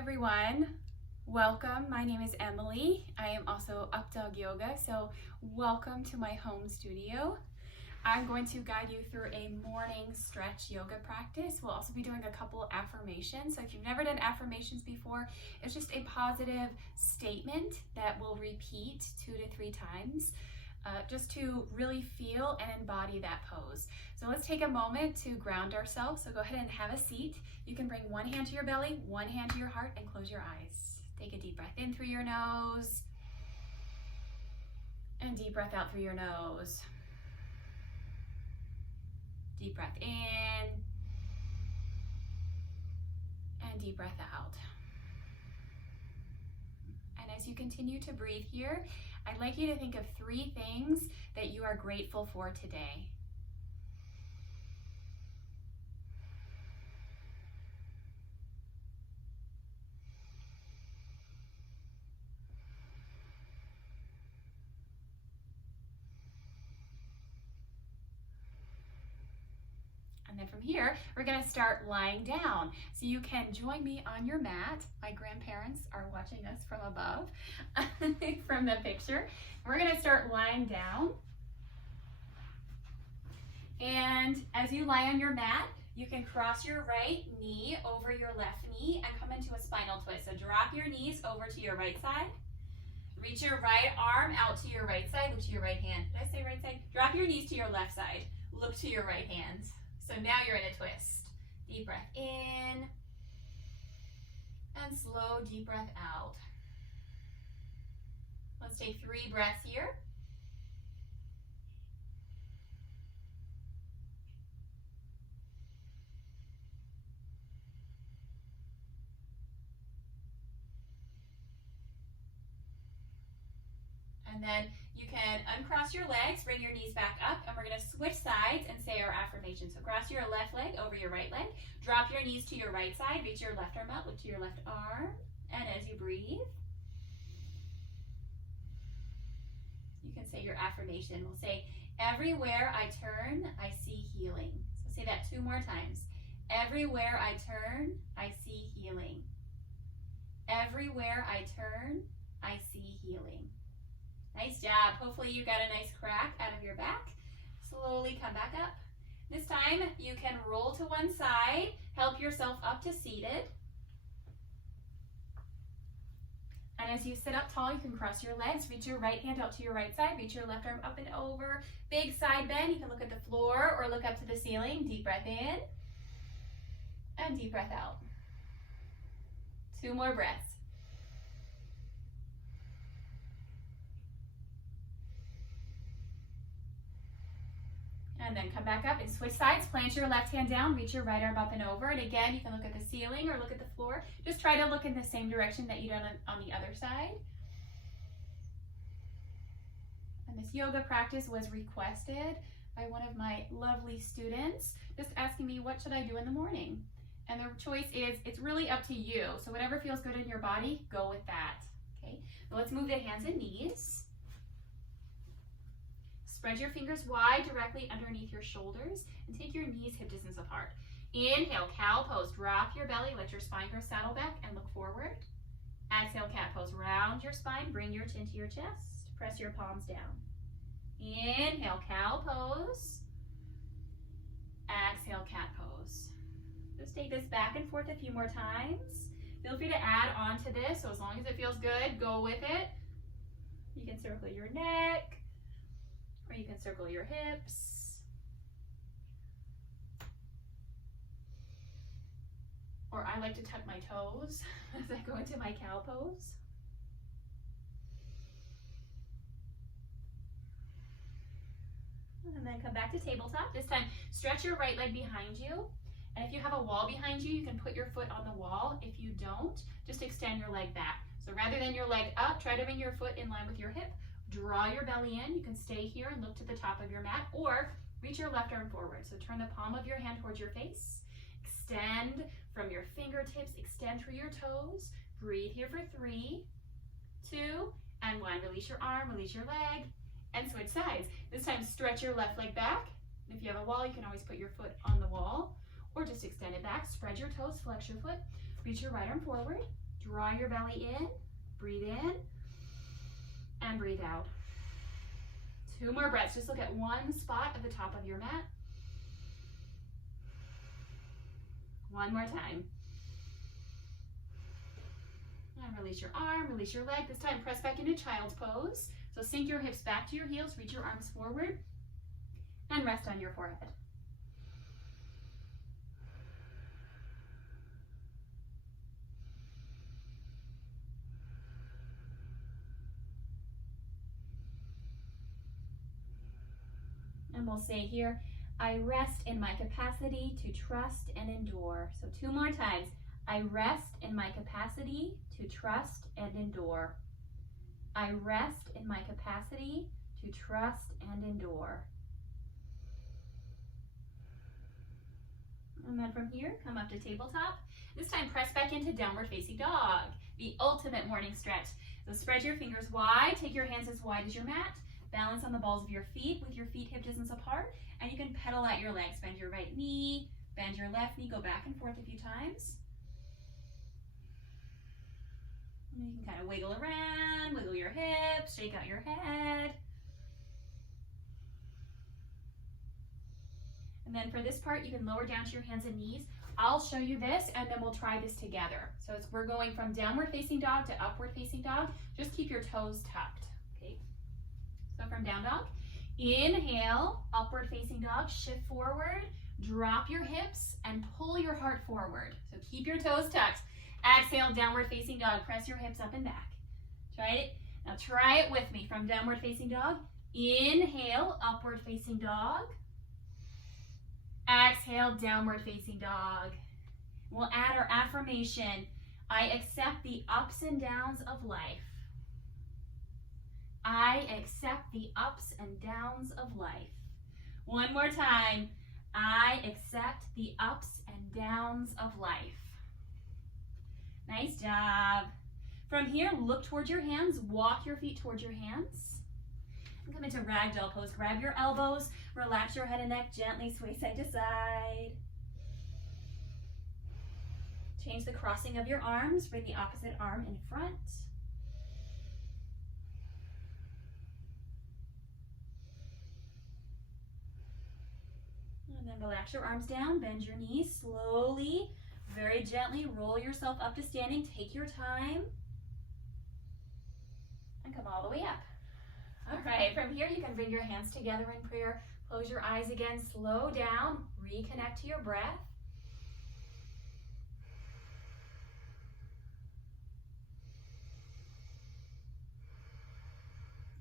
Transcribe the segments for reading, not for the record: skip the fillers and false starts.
everyone. Welcome. My name is Emily. I am also Updawg-Yoga, so welcome to my home studio. I'm going to guide you through a morning stretch yoga practice. We'll also be doing a couple affirmations. So if you've never done affirmations before, it's just a positive statement that we'll repeat 2 to 3 times. Just to really feel and embody that pose. So let's take a moment to ground ourselves. So go ahead and have a seat. You can bring one hand to your belly, one hand to your heart, and close your eyes. Take a deep breath in through your nose, and deep breath out through your nose. Deep breath in, and deep breath out. And as you continue to breathe here, I'd like you to think of 3 things that you are grateful for today. And then from here, we're going to start lying down. So you can join me on your mat. My grandparents are watching us from above, from the picture. We're going to start lying down. And as you lie on your mat, you can cross your right knee over your left knee and come into a spinal twist. So drop your knees over to your right side. Reach your right arm out to your right side. Look to your right hand. Did I say right side? Drop your knees to your left side. Look to your right hand. So now you're in a twist. Deep breath in, and slow deep breath out. Let's take 3 breaths here. And then you can uncross your legs, bring your knees back up, and we're going to switch sides and say our affirmation. So cross your left leg over your right leg, drop your knees to your right side, reach your left arm out, look to your left arm, and as you breathe, you can say your affirmation. We'll say, everywhere I turn, I see healing. So say that 2 more times. Everywhere I turn, I see healing. Everywhere I turn, I see healing. Nice job. Hopefully you got a nice crack out of your back. Slowly come back up. This time you can roll to one side, help yourself up to seated. And as you sit up tall, you can cross your legs, reach your right hand out to your right side, reach your left arm up and over. Big side bend. You can look at the floor or look up to the ceiling. Deep breath in and deep breath out. 2 more breaths. And then come back up and switch sides. Plant your left hand down, reach your right arm up and over. And again, you can look at the ceiling or look at the floor. Just try to look in the same direction that you done on the other side. And this yoga practice was requested by one of my lovely students, just asking me, what should I do in the morning? And the choice is, it's really up to you. So whatever feels good in your body, go with that. Okay, so let's move the hands and knees. Spread your fingers wide directly underneath your shoulders and take your knees hip distance apart. Inhale, cow pose. Drop your belly, let your spine go saddle back and look forward. Exhale, cat pose. Round your spine, bring your chin to your chest. Press your palms down. Inhale, cow pose. Exhale, cat pose. Just take this back and forth a few more times. Feel free to add on to this, so as long as it feels good, go with it. You can circle your neck, or you can circle your hips. Or I like to tuck my toes as I go into my cow pose. And then come back to tabletop. This time, stretch your right leg behind you. And if you have a wall behind you, you can put your foot on the wall. If you don't, just extend your leg back. So rather than your leg up, try to bring your foot in line with your hip. Draw your belly in. You can stay here and look to the top of your mat, or reach your left arm forward. So turn the palm of your hand towards your face. Extend from your fingertips, extend through your toes. Breathe here for 3, 2, and 1. Release your arm, release your leg, and switch sides. This time, stretch your left leg back. If you have a wall, you can always put your foot on the wall, or just extend it back. Spread your toes, flex your foot. Reach your right arm forward. Draw your belly in, breathe in, and breathe out. 2 more breaths. Just look at one spot at the top of your mat. 1 more time. And release your arm, release your leg. This time, press back into child's pose. So sink your hips back to your heels, reach your arms forward, and rest on your forehead. And we'll say here, I rest in my capacity to trust and endure. So 2 more times. I rest in my capacity to trust and endure. I rest in my capacity to trust and endure. And then from here, come up to tabletop. This time, press back into downward facing dog, the ultimate morning stretch. So spread your fingers wide, take your hands as wide as your mat, balance on the balls of your feet with your feet hip distance apart, and you can pedal out your legs. Bend your right knee, bend your left knee, go back and forth a few times. And you can kind of wiggle around, wiggle your hips, shake out your head. And then for this part, you can lower down to your hands and knees. I'll show you this, and then we'll try this together. So we're going from downward facing dog to upward facing dog. Just keep your toes tucked, okay? So from down dog, inhale, upward facing dog, shift forward, drop your hips, and pull your heart forward. So keep your toes tucked. Exhale, downward facing dog, press your hips up and back. Try it. Now try it with me from downward facing dog. Inhale, upward facing dog. Exhale, downward facing dog. We'll add our affirmation. I accept the ups and downs of life. I accept the ups and downs of life. 1 more time. I accept the ups and downs of life. Nice job. From here, look towards your hands. Walk your feet towards your hands. And come into ragdoll pose. Grab your elbows. Relax your head and neck. Gently sway side to side. Change the crossing of your arms. Bring the opposite arm in front. And then relax your arms down. Bend your knees slowly. Very gently roll yourself up to standing. Take your time. And come all the way up. All right, from here you can bring your hands together in prayer. Close your eyes again. Slow down. Reconnect to your breath.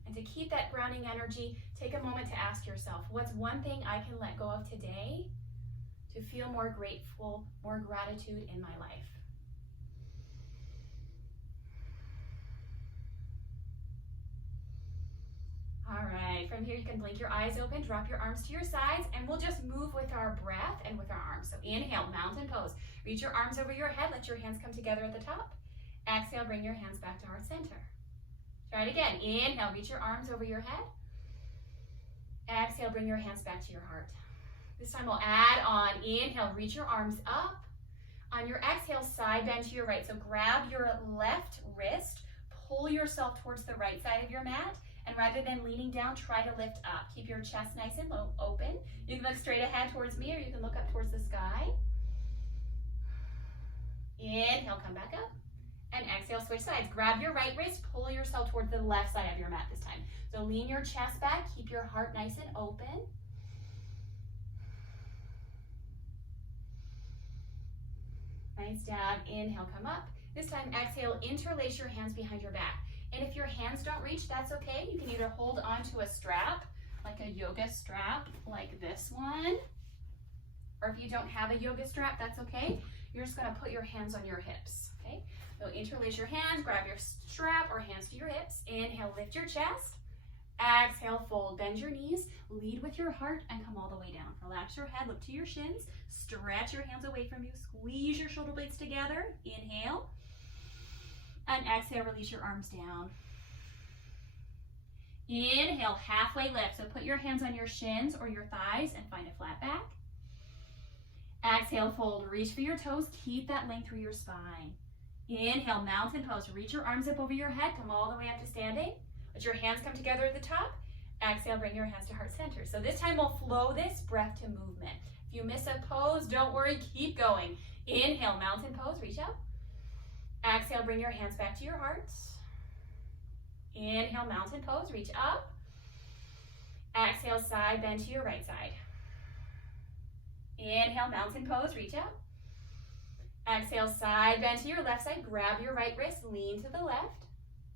And to keep that grounding energy, take a moment to ask yourself, what's one thing I can let go of today to feel more grateful, more gratitude in my life? All right, from here you can blink your eyes open, drop your arms to your sides, and we'll just move with our breath and with our arms. So inhale, mountain pose. Reach your arms over your head, let your hands come together at the top. Exhale, bring your hands back to heart center. Try it again. Inhale, reach your arms over your head. Exhale, bring your hands back to your heart. This time we'll add on. Inhale, reach your arms up. On your exhale, side bend to your right. So grab your left wrist, pull yourself towards the right side of your mat, and rather than leaning down, try to lift up. Keep your chest nice and low, open. You can look straight ahead towards me, or you can look up towards the sky. Inhale, come back up. And exhale, switch sides. Grab your right wrist, pull yourself towards the left side of your mat this time. So lean your chest back, keep your heart nice and open. Nice job. Inhale, come up. This time, exhale, interlace your hands behind your back. And if your hands don't reach, that's okay. You can either hold onto a strap, like a yoga strap, like this one. Or if you don't have a yoga strap, that's okay. You're just gonna put your hands on your hips, okay? So interlace your hands, grab your strap or hands to your hips. Inhale, lift your chest. Exhale, fold, bend your knees, lead with your heart, and come all the way down. Relax your head, look to your shins, stretch your hands away from you, squeeze your shoulder blades together. Inhale, and exhale, release your arms down. Inhale, halfway lift. So put your hands on your shins or your thighs and find a flat back. Exhale, fold, reach for your toes, keep that length through your spine. Inhale, mountain pose. Reach your arms up over your head. Come all the way up to standing. Let your hands come together at the top. Exhale, bring your hands to heart center. So this time we'll flow this breath to movement. If you miss a pose, don't worry, keep going. Inhale, mountain pose, reach up. Exhale, bring your hands back to your heart. Inhale, mountain pose, reach up. Exhale, side bend to your right side. Inhale, mountain pose, reach up. Exhale, side bend to your left side. Grab your right wrist, lean to the left.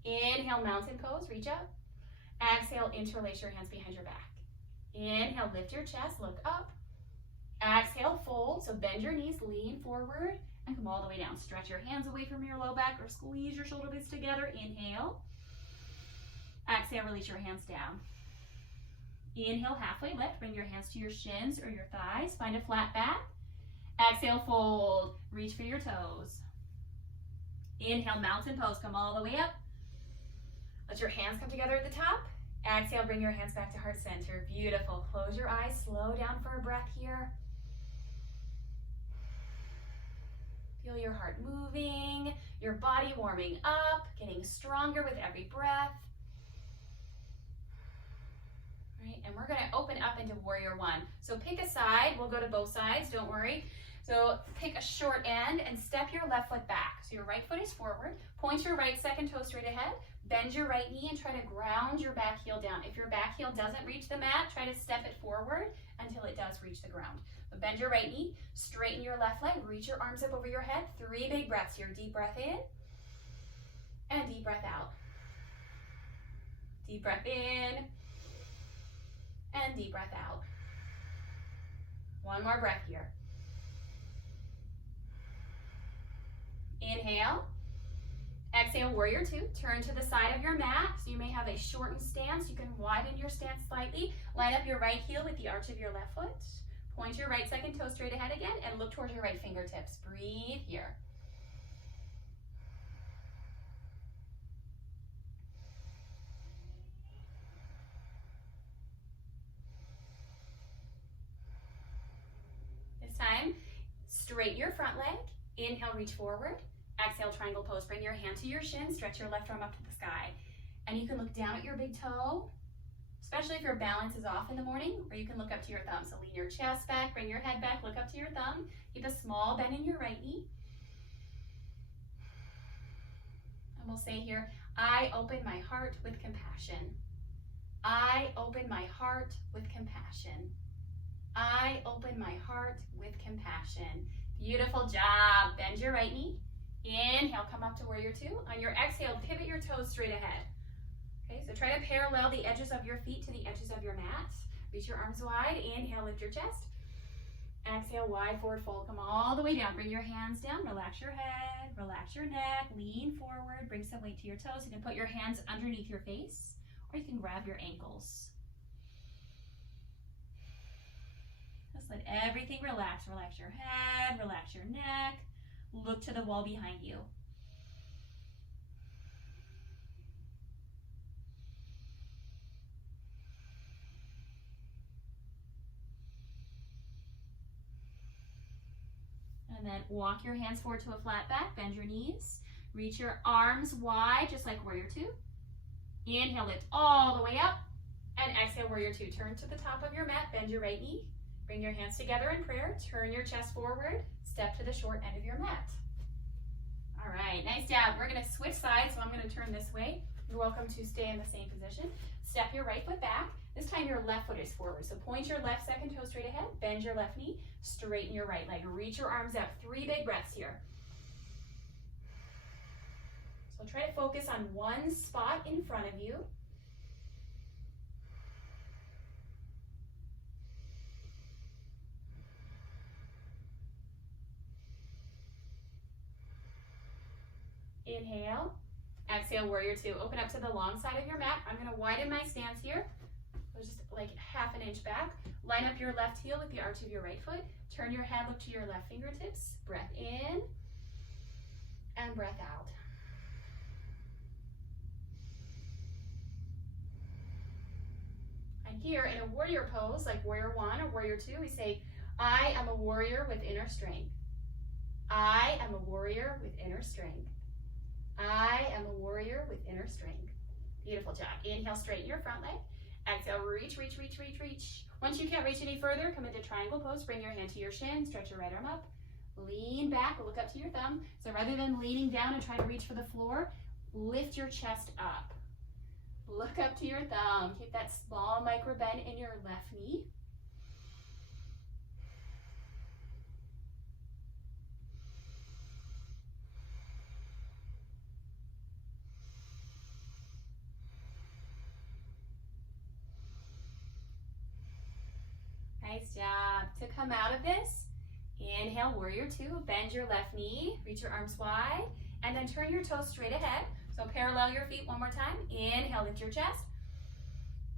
Inhale, mountain pose, reach up. Exhale, interlace your hands behind your back. Inhale, lift your chest, look up. Exhale, fold, so bend your knees, lean forward, and come all the way down. Stretch your hands away from your low back or squeeze your shoulder blades together. Inhale. Exhale, release your hands down. Inhale, halfway lift. Bring your hands to your shins or your thighs. Find a flat back. Exhale, fold. Reach for your toes. Inhale, mountain pose. Come all the way up. Let your hands come together at the top. Exhale, bring your hands back to heart center. Beautiful. Close your eyes. Slow down for a breath here. Feel your heart moving, your body warming up, getting stronger with every breath. Right, and we're gonna open up into warrior one. So pick a side, we'll go to both sides, don't worry. So pick a short end and step your left foot back. So your right foot is forward, point your right second toe straight ahead, bend your right knee and try to ground your back heel down. If your back heel doesn't reach the mat, try to step it forward until it does reach the ground. So bend your right knee, straighten your left leg, reach your arms up over your head. 3 big breaths here. Deep breath in and deep breath out. Deep breath in and deep breath out. One more breath here. Inhale. Exhale, warrior two. Turn to the side of your mat. So you may have a shortened stance. You can widen your stance slightly. Line up your right heel with the arch of your left foot. Point your right second toe straight ahead again and look towards your right fingertips. Breathe here. This time, straighten your front leg. Inhale, reach forward. Exhale, triangle pose. Bring your hand to your shin. Stretch your left arm up to the sky. And you can look down at your big toe, especially if your balance is off in the morning, or you can look up to your thumb. So lean your chest back, bring your head back, look up to your thumb. Keep a small bend in your right knee. And we'll say here, I open my heart with compassion. I open my heart with compassion. I open my heart with compassion. Beautiful job. Bend your right knee. Inhale, come up to warrior two. On your exhale, pivot your toes straight ahead. Okay, so try to parallel the edges of your feet to the edges of your mat. Reach your arms wide. Inhale, lift your chest. Exhale, wide forward fold. Come all the way down. Bring your hands down. Relax your head. Relax your neck. Lean forward. Bring some weight to your toes. You can put your hands underneath your face, or you can grab your ankles. Just let everything relax. Relax your head. Relax your neck. Look to the wall behind you. And then walk your hands forward to a flat back, bend your knees, reach your arms wide, just like warrior two. Inhale, lift all the way up, and exhale, warrior two. Turn to the top of your mat, bend your right knee, bring your hands together in prayer, turn your chest forward, step to the short end of your mat. All right, nice job. We're gonna switch sides, so I'm gonna turn this way. You're welcome to stay in the same position. Step your right foot back. This time your left foot is forward. So point your left second toe straight ahead, bend your left knee, straighten your right leg. Reach your arms up. 3 big breaths here. So try to focus on one spot in front of you. Inhale. Exhale, warrior two. Open up to the long side of your mat. I'm going to widen my stance here. So just like 1/2 inch back. Line up your left heel with the arch of your right foot. Turn your head, look to your left fingertips. Breath in and breath out. And here in a warrior pose, like warrior one or warrior two, we say, I am a warrior with inner strength. I am a warrior with inner strength. I am a warrior with inner strength. Beautiful job. Inhale, straighten your front leg. Exhale, reach, reach, reach, reach, reach. Once you can't reach any further, come into triangle pose. Bring your hand to your shin. Stretch your right arm up. Lean back, look up to your thumb. So rather than leaning down and trying to reach for the floor, lift your chest up. Look up to your thumb. Keep that small micro bend in your left knee. Nice job. To come out of this, inhale, warrior two. Bend your left knee, reach your arms wide, and then turn your toes straight ahead. So parallel your feet one more time. Inhale, lift your chest.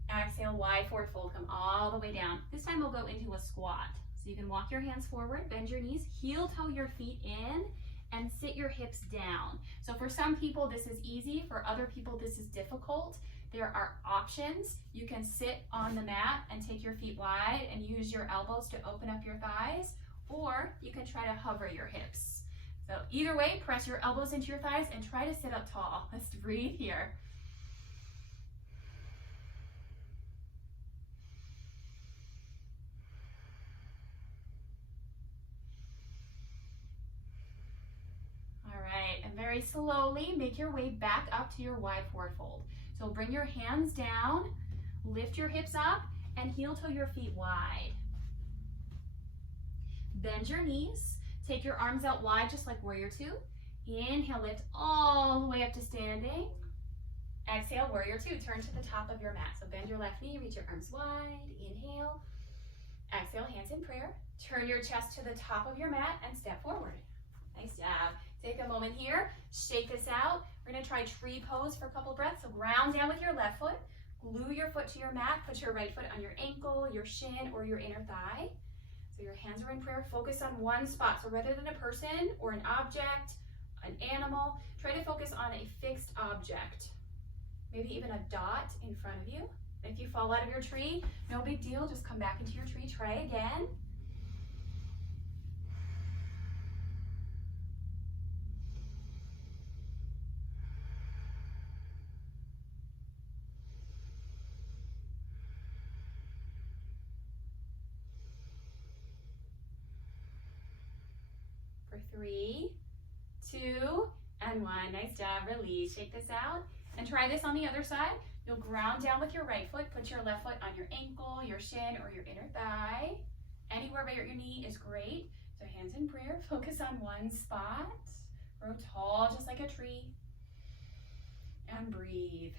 Exhale, wide forward fold, come all the way down. This time we'll go into a squat. So you can walk your hands forward, bend your knees, heel toe your feet in, and sit your hips down. So for some people this is easy, for other people this is difficult. There are options. You can sit on the mat and take your feet wide and use your elbows to open up your thighs, or you can try to hover your hips. So either way, press your elbows into your thighs and try to sit up tall. Let's breathe here. All right, and very slowly make your way back up to your wide forward fold. So bring your hands down, lift your hips up, and heel toe your feet wide. Bend your knees, take your arms out wide just like warrior two. Inhale, lift all the way up to standing. Exhale, warrior two, turn to the top of your mat. So bend your left knee, reach your arms wide, inhale. Exhale, hands in prayer. Turn your chest to the top of your mat and step forward. Nice job. Take a moment here, shake this out. We're gonna try tree pose for a couple breaths. So ground down with your left foot, glue your foot to your mat, put your right foot on your ankle, your shin, or your inner thigh. So your hands are in prayer, focus on one spot. So rather than a person or an object, an animal, try to focus on a fixed object. Maybe even a dot in front of you. If you fall out of your tree, no big deal, just come back into your tree, try again. For 3, 2, and 1. Nice job, release. Shake this out and try this on the other side. You'll ground down with your right foot, put your left foot on your ankle, your shin, or your inner thigh. Anywhere but your knee is great. So hands in prayer, focus on one spot. Grow tall just like a tree. And breathe.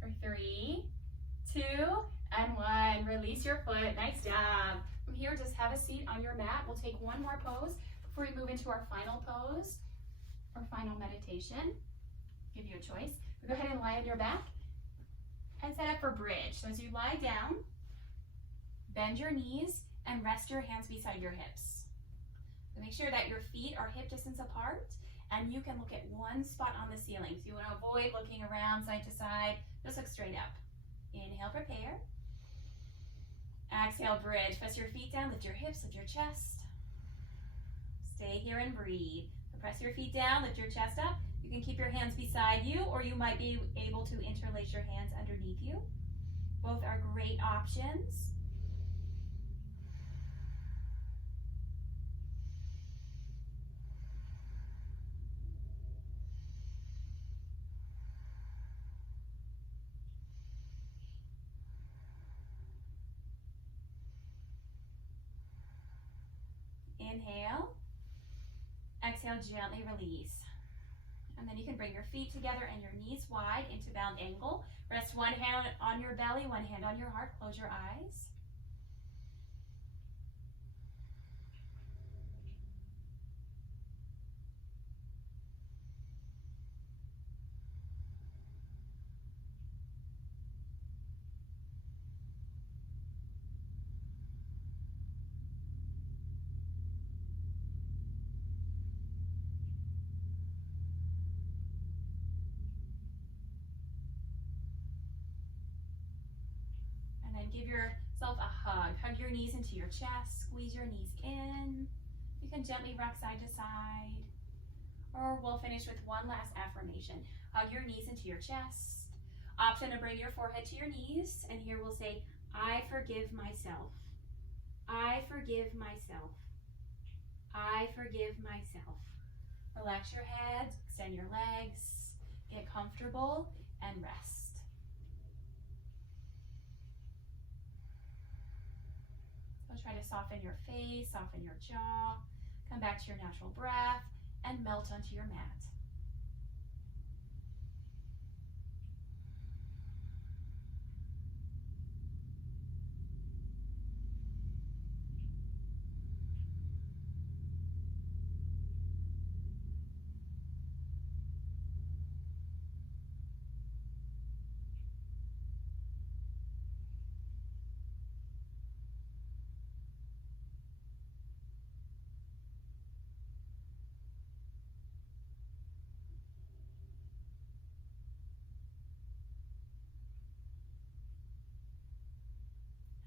For 3, 2, and 1. Release your foot. Nice job. From here, just have a seat on your mat. We'll take one more pose before we move into our final pose or final meditation. Give you a choice. Go ahead and lie on your back and set up for bridge. So as you lie down, bend your knees and rest your hands beside your hips. So make sure that your feet are hip distance apart and you can look at one spot on the ceiling. So you want to avoid looking around side to side. Just look straight up. Inhale, prepare. Exhale, bridge. Press your feet down, lift your hips, lift your chest. Stay here and breathe. So press your feet down, lift your chest up. You can keep your hands beside you, or you might be able to interlace your hands underneath you. Both are great options. Inhale. Exhale, gently release. And then you can bring your feet together and your knees wide into bound angle. Rest one hand on your belly, one hand on your heart. Close your eyes. and give yourself a hug. Hug your knees into your chest, squeeze your knees in. You can gently rock side to side. Or we'll finish with one last affirmation. Hug your knees into your chest. Option to bring your forehead to your knees. And here we'll say, I forgive myself. I forgive myself. I forgive myself. Relax your head, extend your legs, get comfortable, and rest. So try to soften your face, soften your jaw, come back to your natural breath, and melt onto your mat.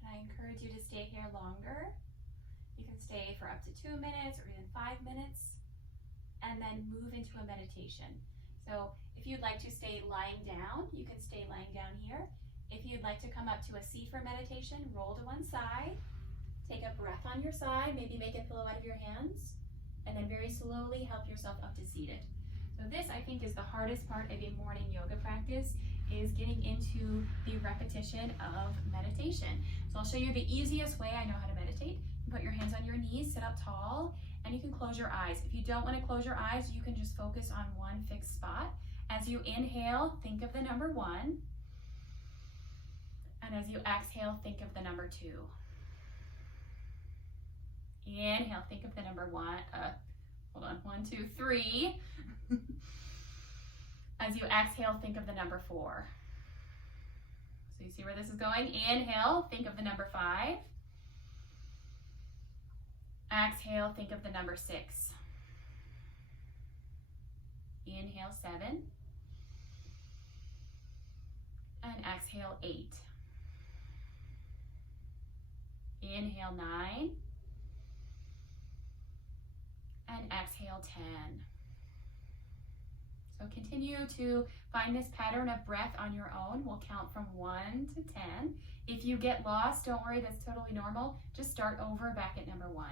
I encourage you to stay here longer. You can stay for up to 2 minutes or even 5 minutes, and then move into a meditation. So if you'd like to stay lying down, you can stay lying down here. If you'd like to come up to a seat for meditation, roll to one side, take a breath on your side, maybe make a pillow out of your hands, and then very slowly help yourself up to seated. So this, I think, is the hardest part of a morning yoga practice, is getting into the repetition of meditation. So I'll show you the easiest way I know how to meditate. You put your hands on your knees, sit up tall, and you can close your eyes. If you don't want to close your eyes, you can just focus on one fixed spot. As you inhale, think of the number 1. And as you exhale, think of the number 2. Inhale, think of the number 1. Hold on, 1, 2, 3. As you exhale, think of the number 4. So you see where this is going? Inhale, think of the number 5. Exhale, think of the number 6. Inhale, 7. And exhale, 8. Inhale, 9. And exhale, 10. So continue to find this pattern of breath on your own. We'll count from 1 to 10. If you get lost, don't worry, that's totally normal. Just start over back at number 1.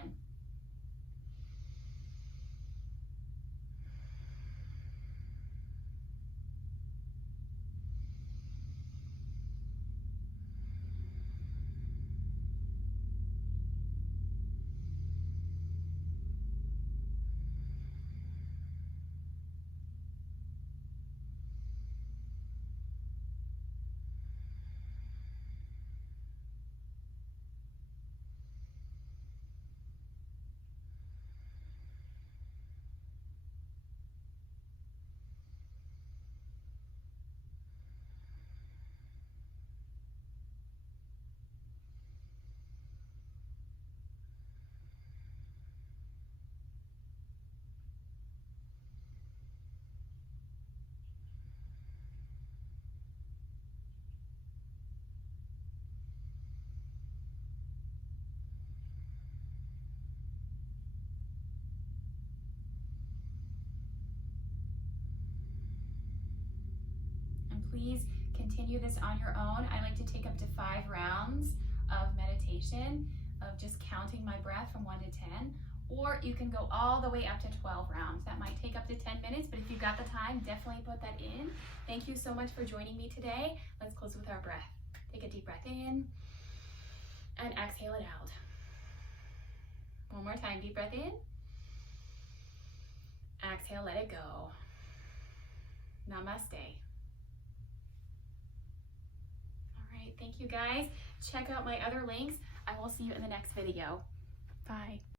Please continue this on your own. I like to take up to 5 rounds of meditation, of just counting my breath from 1 to 10, or you can go all the way up to 12 rounds. That might take up to 10 minutes, but if you've got the time, definitely put that in. Thank you so much for joining me today. Let's close with our breath. Take a deep breath in and exhale it out. One more time, deep breath in. Exhale, let it go. Namaste. Thank you guys. Check out my other links. I will see you in the next video. Bye.